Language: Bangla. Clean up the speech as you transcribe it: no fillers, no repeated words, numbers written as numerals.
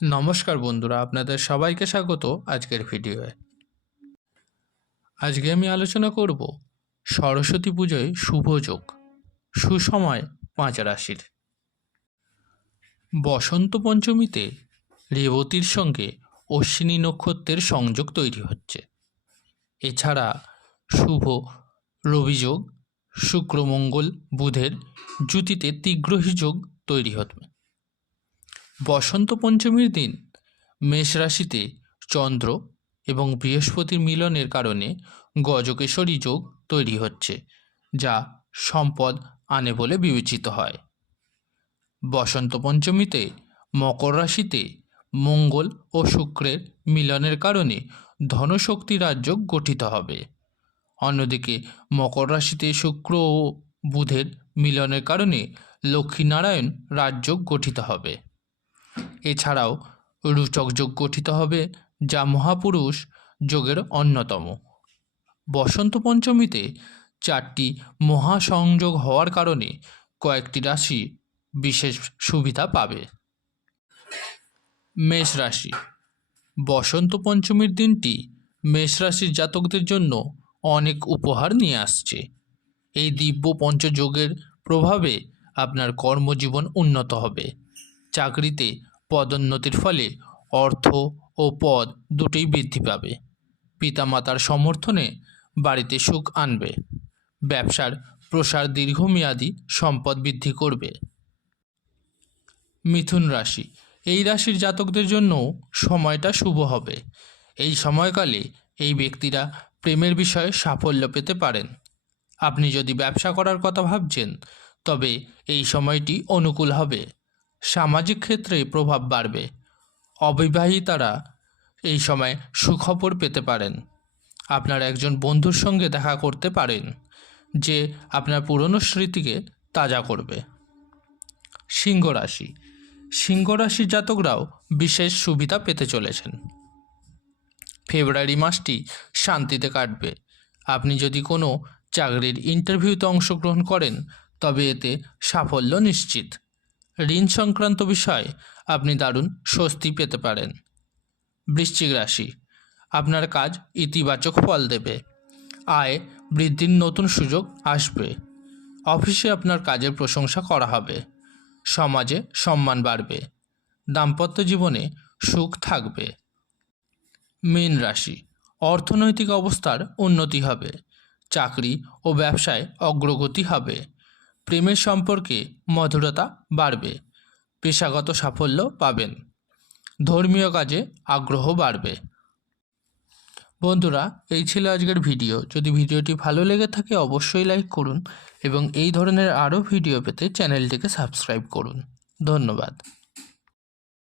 নমস্কার বন্ধুরা, আপনাদের সবাইকে স্বাগত আজকের ভিডিওয়ে। আজকে আমি আলোচনা করব সরস্বতী পুজোয় শুভ যোগ, সুসময় 5 রাশির। বসন্ত পঞ্চমীতে রেবতীর সঙ্গে অশ্বিনী নক্ষত্রের সংযোগ তৈরি হচ্ছে। এছাড়া শুভ রবিযোগ, শুক্র মঙ্গল বুধের জুতিতে তীগ্রহী যোগ তৈরি হবে। বসন্ত পঞ্চমীর দিন মেষ রাশিতে চন্দ্র এবং বৃহস্পতির মিলনের কারণে গজকেশরী যোগ তৈরি হচ্ছে, যা সম্পদ আনে বলে বিবেচিত হয়। বসন্ত পঞ্চমীতে মকর রাশিতে মঙ্গল ও শুক্রের মিলনের কারণে ধনশক্তি রাজযোগ গঠিত হবে। অন্যদিকে মকর রাশিতে শুক্র ও বুধের মিলনের কারণে লক্ষ্মীনারায়ণ রাজযোগ গঠিত হবে। এছাড়াও রুচক যোগ গঠিত হবে, যা মহাপুরুষ যোগের অন্যতম। বসন্ত পঞ্চমীতে 4টি মহাসংযোগ হওয়ার কারণে কয়েকটি রাশি বিশেষ সুবিধা পাবে। মেষ রাশি। বসন্ত পঞ্চমীর দিনটি মেষ রাশির জাতকদের জন্য অনেক উপহার নিয়ে আসছে। এই দিব্য পঞ্চযোগের প্রভাবে আপনার কর্মজীবন উন্নত হবে। চাকরিতে পদোন্নতির ফলে অর্থ ও পদ দুটোই বৃদ্ধি পাবে। পিতামাতার সমর্থনে বাড়িতে সুখ আনবে। ব্যবসার প্রসার দীর্ঘমেয়াদী সম্পদ বৃদ্ধি করবে। মিথুন রাশি। এই রাশির জাতকদের জন্য সময়টা শুভ হবে। এই সময়কালে এই ব্যক্তিরা প্রেমের বিষয়ে সাফল্য পেতে পারেন। আপনি যদি ব্যবসা করার কথা ভাবছেন, তবে এই সময়টি অনুকূল হবে। সামাজিক ক্ষেত্রে প্রভাব বাড়বে। অবিবাহিতারা এই সময় সুখবর পেতে পারেন। আপনার একজন বন্ধুর সঙ্গে দেখা করতে পারেন, যে আপনার পুরনো স্মৃতিকে তাজা করবে। সিংহ রাশি। সিংহ রাশির জাতকরাও বিশেষ সুবিধা পেতে চলেছেন। ফেব্রুয়ারি মাসটি শান্তিতে কাটবে। আপনি যদি কোনো চাকরির ইন্টারভিউতে অংশগ্রহণ করেন, তবে এতে সাফল্য নিশ্চিত। ঋণ সংক্রান্ত বিষয়ে আপনি দারুণ স্বস্তি পেতে পারেন। বৃশ্চিক রাশি। আপনার কাজ ইতিবাচক ফল দেবে। আয় বৃদ্ধির নতুন সুযোগ আসবে। অফিসে আপনার কাজের প্রশংসা করা হবে। সমাজে সম্মান বাড়বে। দাম্পত্য জীবনে সুখ থাকবে। মীন রাশি। অর্থনৈতিক অবস্থার উন্নতি হবে। চাকরি ও ব্যবসায় অগ্রগতি হবে। প্রেমের সম্পর্কে মধুরতা বাড়বে। পেশাগত সাফল্য পাবেন। ধর্মীয় কাজে আগ্রহ বাড়বে। বন্ধুরা, এই ছিল আজকের ভিডিও। যদি ভিডিওটি ভালো লেগে থাকে অবশ্যই লাইক করুন এবং এই ধরনের আরও ভিডিও পেতে চ্যানেলটিকে সাবস্ক্রাইব করুন। ধন্যবাদ।